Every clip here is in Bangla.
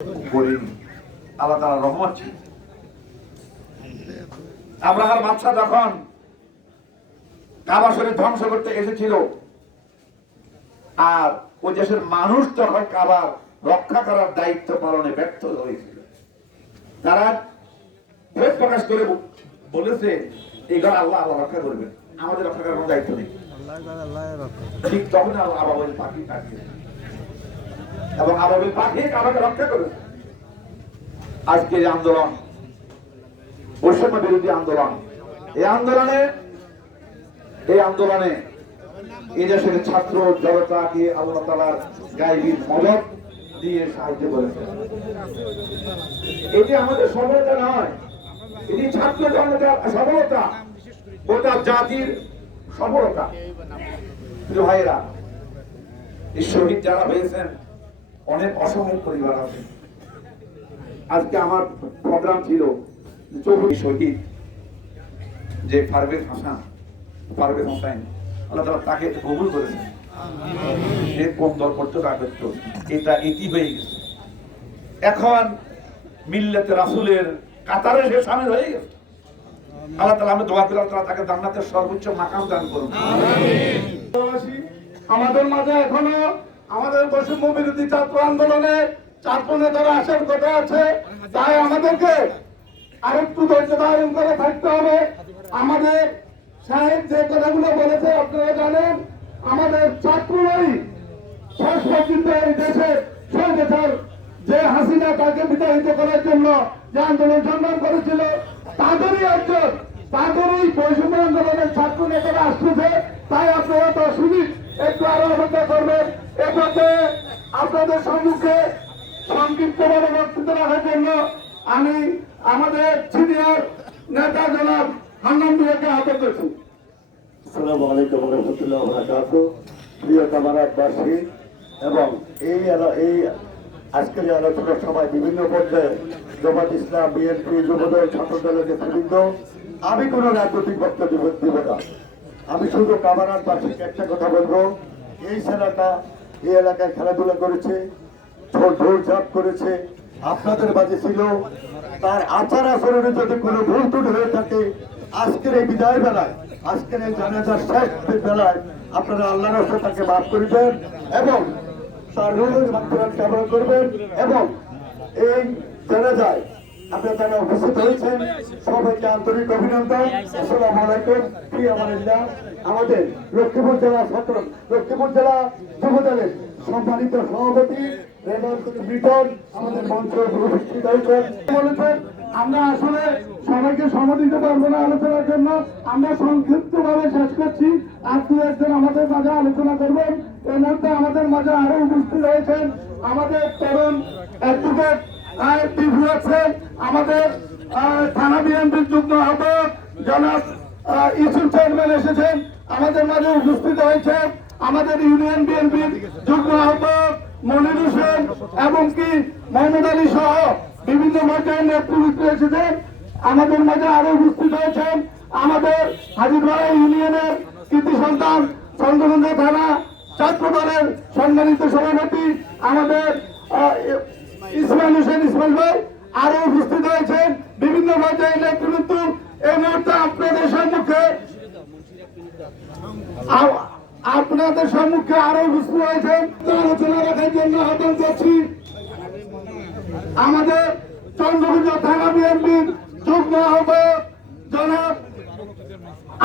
করিনি আল্লাহ তারা রহমত ছিল আব্রাহার বাচ্চা যখন কাবা শরীর ধ্বংস করতে এসেছিল আর ওই দেশের মানুষ তখন কাবার রক্ষা করার দায়িত্ব পালনে ব্যর্থ হয়েছিল তারা ভেদ প্রকাশ করে বলেছে এই ঘর আল্লাহ আল্লাহ রক্ষা করবেন। আমাদের রক্ষা করার কোনো দায়িত্ব নেই। ঠিক তখন আল্লাহ আবাবিল পাখি পাঠিয়ে এবং আবাবিল পাখি আমাকে রক্ষা করেছে আজকের আন্দোলন, বৈষম্য বিরোধী আন্দোলন, এই আন্দোলনে এই আন্দোলনে এই দেশের ছাত্র জনতাকে আল্লাহ তালার গাইবীর মদত দিয়ে সাহায্য করেছে। এটি আমাদের সফলতা নয়, এটি ছাত্র জনতার সফলতা, গোটা জাতির সফলতা। ভাইরা এই শহীদ যারা হয়েছেন অনেক অসহায় পরিবার আছে। আজকে আমার প্রোগ্রাম ছিল চৌধুরী শহীদ যে পারভেজ হাসান হোসাইন আল্লাহ তালা তাকে কবুল করেছেন। সে করতো না করতো এটা এটি হয়ে গেছে। এখন মিল্লাতে রাসুলের কাতারে সে সামিল হয়ে গেছে। আল্লাহ তালা আমি দোয়া আল্লাহ তাআলা তাকে জান্নাতের সর্বোচ্চ মাকাম দান করুন। আমাদের মাঝে এখনও আমাদের বৈষম্য বিরোধী ছাত্র আন্দোলনে ছাত্র নেতারা আসার কথা আছে। তাই আমাদেরকে আরেকটু ধৈর্য ধারণ করে থাকতে হবে। আমাদের সাহেব যে কথাগুলো বলেছে, আপনারা জানেন, আমাদের ছাত্ররাই শেষ পর্যন্ত এই দেশে স্বৈরাচার যে হাসিনা তাকে বিতাড়িত করার জন্য যে আন্দোলন সংগ্রাম করেছিল, তাদেরই একজন, তাদেরই বৈষম্য আন্দোলনের ছাত্র নেতারা আসতেছে। তাই আপনারা দশ মিনিট একটু আরও অপেক্ষা করবেন। এ পর্যায়ে আপনাদের সম্মুখে সংক্ষিপ্তভাবে বক্তৃতা রাখার জন্য আমি আমাদের সিনিয়র নেতা জনাব বিয়াকে হাতে করছি। এবং এই এই আজকের সময় বিভিন্ন পর্যায়ে জমাত ইসলাম, বিএনপি, যুবদল, ছাত্রদলের নেতৃবৃন্দ, আমি কোনো রাজনৈতিক বক্তব্য দিব না। আমি শুধু কামারাতবাসীকে একটা কথা বলব, এই ছেলেটা এই এলাকায় খেলাধুলা করেছে করেছে, আপনাদের মাঝে ছিল। তার আচার আচরণে যদি কোনো ভুল ত্রুটি হয়ে থাকে, আজকের এই বিদায় বেলায়, আজকের এই জানাজার শেষ বেলায় আপনারা আল্লাহ রসে তাকে মাফ করিবেন এবং তার রোগের মাধ্যমে কামনা করবেন এবং এই জানাজায় আপনারা তারা উপস্থিত হয়েছেন, সবাইকে আন্তরিক অভিনন্দন। আসসালামু আলাইকুম। প্রিয় আমাদের আমাদের লক্ষ্মীপুর জেলা ছাত্র, লক্ষ্মীপুর জেলা যুব দলের সম্মানিত সভাপতি বলেছেন, আমরা আসলে সবাইকে সময় দিতে পারব না আলোচনার জন্য। আমরা সংক্ষিপ্ত ভাবে শেষ করছি। আর দু একজন আমাদের মাঝে আলোচনা করবেন। এই মুহূর্তে আমাদের মাঝে আরও উপস্থিত হয়েছেন আমাদের তরুণ অ্যাডভোকেট আমাদের থানা বিএনপির যুগ্ম আহ্বায়ক জনাব আহ, চেয়ারম্যান এসেছেন আমাদের মাঝে উপস্থিত হয়েছেন আমাদের ইউনিয়ন বিএনপির যুগ্ম আহ্বায়ক মনির হোসেন এবং কি মোহাম্মদ আলী সহ বিভিন্ন পর্যায়ের নেতৃত্ব এসেছেন। আমাদের মাঝে আরও উপস্থিত হয়েছেন আমাদের হাজিপাড়া ইউনিয়নের কৃতি সন্তান চন্দ্রগঞ্জ থানা ছাত্র দলের সম্মানিত সভাপতি আমাদের ইসমাইল হোসেন ইসমাইল ভাই। আরও উপস্থিত হয়েছেন বিভিন্ন পর্যায়ের নেতৃত্ব আপনাদের সম্মুখে আপনাদের সম্মুখে আরও বুঝতে হয়েছে আলোচনা রাখার জন্য আহ্বান করছি। আমাদের চন্দ্রপুর থানা বিএনপির যুগ্ম আহ্বায়ক জনাব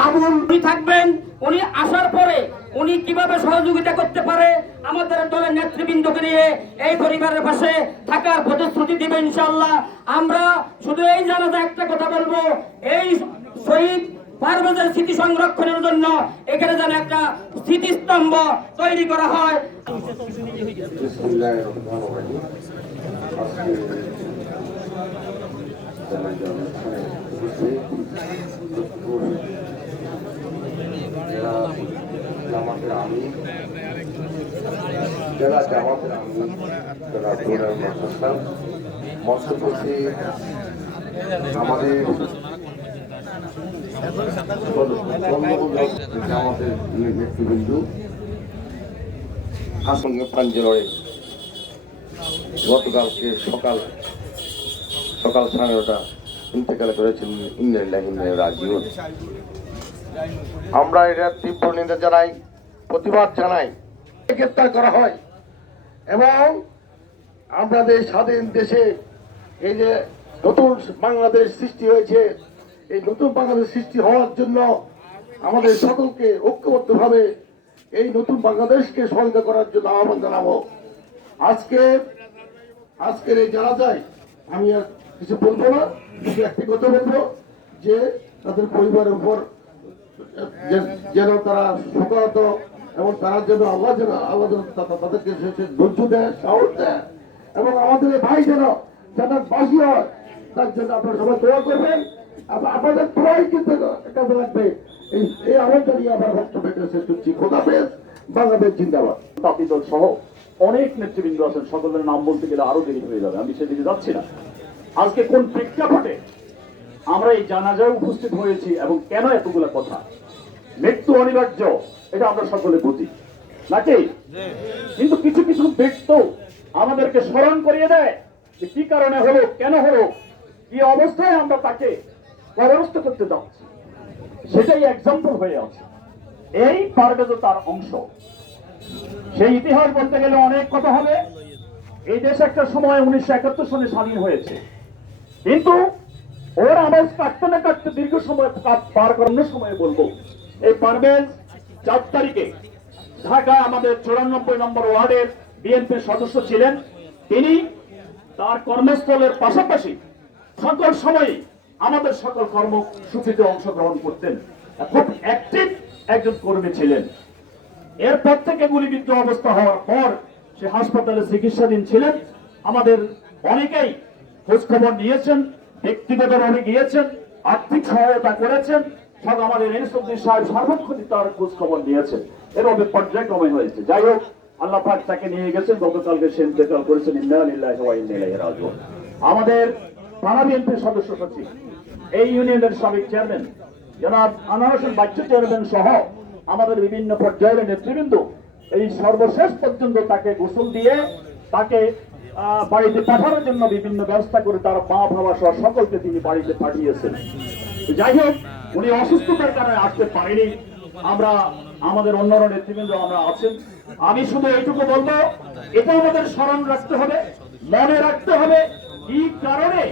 আবুল থাকবেন, উনি আসার পরে উনি কীভাবে সহযোগিতা করতে পারে আমাদের দলের নেতৃবৃন্দকে নিয়ে এই পরিবারের পাশে থাকার প্রতিশ্রুতি দিবে ইনশাল্লাহ আমরা শুধু এই জানাতে একটা কথা বলব, এই শহীদ পারভেজের স্মৃতি সংরক্ষণের জন্য এখানে যেন একটা স্মৃতিস্তম্ভ তৈরি করা হয় রহিম আজকে জানাজা অনুষ্ঠানে উপস্থিত জেলা জামাতের আমাদের গতকালকে সকাল সকাল সাড়ে নটা ইন্তেকাল করেছেন রাজিউন আমরা এটা তীব্র নিন্দা জানাই প্রতিবাদ জানাই। গ্রেপ্তার করা হয়। এবং আমাদের স্বাধীন দেশে এই যে নতুন বাংলাদেশ সৃষ্টি হয়েছে, এই নতুন বাংলাদেশ সৃষ্টি হওয়ার জন্য আমাদের সকলকে ঐক্যবদ্ধভাবে এই নতুন বাংলাদেশকে সহায়তা করার জন্য আহ্বান জানাব। আজকে, আজকের এই জানা যায়, আমি আর কিছু বলব না, শুধু একটি কথা বলব যে তাদের পরিবারের উপর যেন তারা শোকাহত এবং তারা যেন আল্লাহ যেন আল্লাহ যেন তাদেরকে সে- ধৈর্য দেয়, সাহস দেয়। এবং আমাদের ভাই যেন যাতে বাসী হয়, তার জন্য আপনারা সবাই দোয়া করবেন। আপ- আপনাদের দোয়াই কিন্তু কাজে লাগবে। এই এই আহ্বানটা নিয়ে আমার বক্তব্য শেষ করছি খোদাফেজ বাংলাদেশ জিন্দাবাদ। দল সহ অনেক নেতৃবৃন্দ আছেন। সকলের নাম বলতে গেলে আরও দেরি হয়ে যাবে। আমি সেদিকে যাচ্ছি না। আজকে কোন প্রেক্ষাপটে আমরা এই জানাজায় উপস্থিত হয়েছি এবং কেন এতগুলো কথা? মৃত্যু অনিবার্য, এটা আমরা সকলে বুঝি। নাকি? কিন্তু কিছু কিছু ব্যক্তি আমাদেরকে স্মরণ করিয়ে দেয় যে কি কারণে হলো, কেন হলো, কি অবস্থায় আমরা তাকে পরামর্শ করতে যাচ্ছি। সেটাই এক্সাম্পল হয়ে আছে। এই পারভেজও তার অংশ। সেই ইতিহাস বলতে গেলে অনেক কথা হবে। এই দেশ একটা সময় উনিশশো একাত্তর সনে স্বাধীন হয়েছে। কিন্তু ওর আওয়াজ কাটতে না কাটতে দীর্ঘ সময় পার করানোর সময় বলব এই পারভেজ চার তারিখে ঢাকা আমাদের চুরানব্বই নম্বর ওয়ার্ডের বিএনপির সদস্য ছিলেন। তিনি তার কর্মস্থলের পাশাপাশি সকল সময় আমাদের সকল কর্মসূচিতে অংশগ্রহণ করতেন। খুব অ্যাক্টিভ একজন কর্মী ছিলেন। এরপর থেকে গুলিবিদ্ধ অবস্থা হওয়ার পর সে হাসপাতালে চিকিৎসাধীন ছিলেন। আমাদের অনেকেই খোঁজখবর নিয়েছেন, ব্যক্তিগতভাবে গিয়েছেন, আর্থিক সহায়তা করেছেন। সব আমাদের এনসুদ্দিন সাহেব সার্বক্ষণিক তার খোঁজখবর নিয়েছেন। এভাবে পর্যায়ক্রমে হয়েছে। যাই হোক, আল্লাহ পাক তাকে নিয়ে গেছেন। গতকালকে সে ইন্তেকাল করেছেন। আমাদের বিএনপির সদস্য সচিব, এই ইউনিয়নের সাবেক চেয়ারম্যান, জনাব আনোয়ার হোসেন চেয়ারম্যান সহ আমাদের বিভিন্ন পর্যায়ের নেতৃবৃন্দ, এই সর্বশেষ পর্যন্ত তাকে গোসল দিয়ে তাকে বাড়িতে পাঠানোর জন্য বিভিন্ন ব্যবস্থা করে তার মা বাবা সহ সকলকে তিনি বাড়িতে পাঠিয়েছেন। যাই হোক উনি অসুস্থতার কারণে আসতে পারেনি। আমরা আমাদের অন্যান্য নেতৃবৃন্দ আমরা আছেন আমি শুধু এইটুকু বলব, এটা আমাদের স্মরণ রাখতে হবে, মনে রাখতে হবে, কি কারণে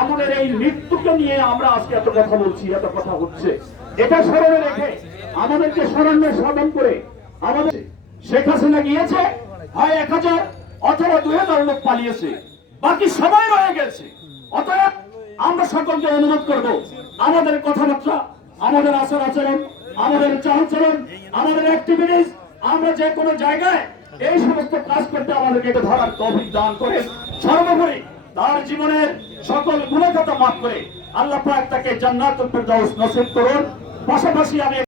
আমাদের এই মৃত্যুকে নিয়ে আমরা আজকে এত কথা বলছি, এত কথা হচ্ছে। এটা স্মরণে রেখে আমাদেরকে স্মরণে সাধন করে আমাদের শেখ হাসিনা গিয়েছে, হয় এক হাজার অথবা দুই হাজার লোক পালিয়েছে। বাকি সবাই রয়ে গেছে। অতএব আমরা সকলকে অনুরোধ করব আমাদের কথাবার্তা, আমাদের আচার আচরণ, আমাদের চালচরণ আমাদের অ্যাক্টিভিটিস আমরা যে কোনো জায়গায় এই সমস্ত কাজ করতে আমাদেরকে এটা ধরার তৌফিক দান করে সর্বোপরি তার জীবনের সকল গুণগত মাফ করে আল্লাহ পাক তাকে জান্নাতুল ফেরদাউস নসিব করুন। পাশাপাশি আমি